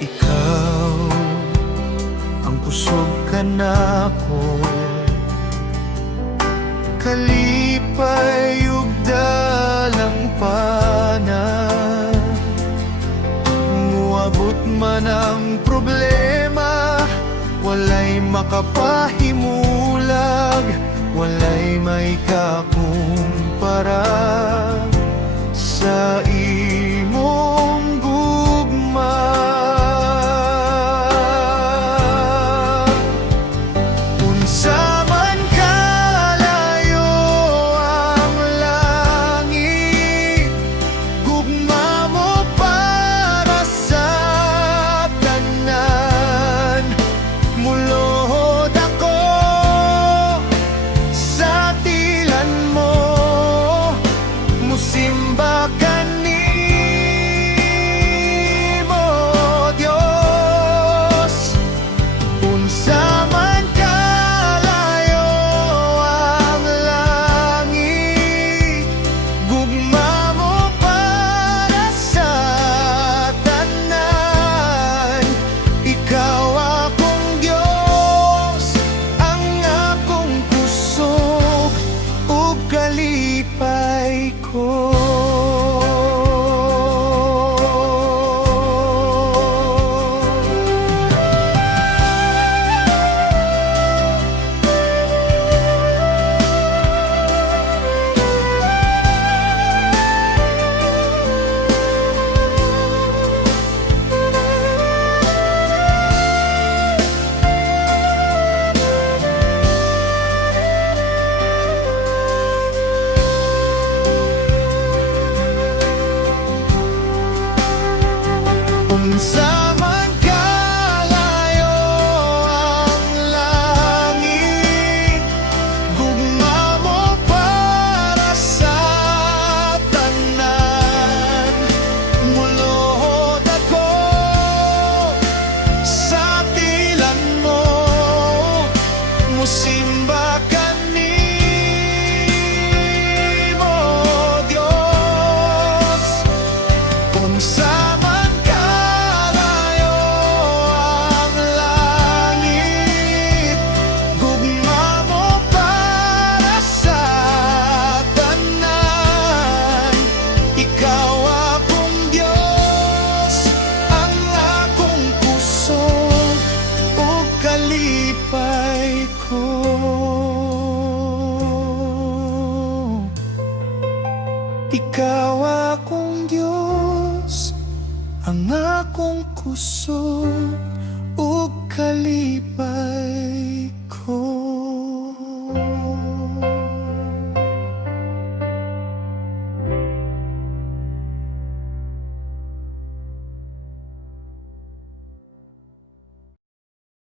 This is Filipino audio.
Ikaw ang kusog kanako, kalipay ug dalang pana. Muabot man ang problema, walay makapahimulag, walay may kakumpara sa imong gugma. Unsa man kalayo ang langit, gugma mo para sa tanan. Mulohod ako sa tilan mo, musimba kanimo, Dios. Unsa man kalayo ang langit, gugma mo para sa tanan. Ikaw akong Dios, ang akong kusog ug kalipay ko. Unsa man kalayo ang langit, gugma mo para sa tanan. Mulohod ako sa tilan mo, musimba kanimo, Dios. Unsa man kalayo ang langit, gugma mo para sa tanan. Ikaw akong Dios, ang akong kusog ug kalipay ko. Ikaw akong Diyos, ang akong kusog ug kalipay.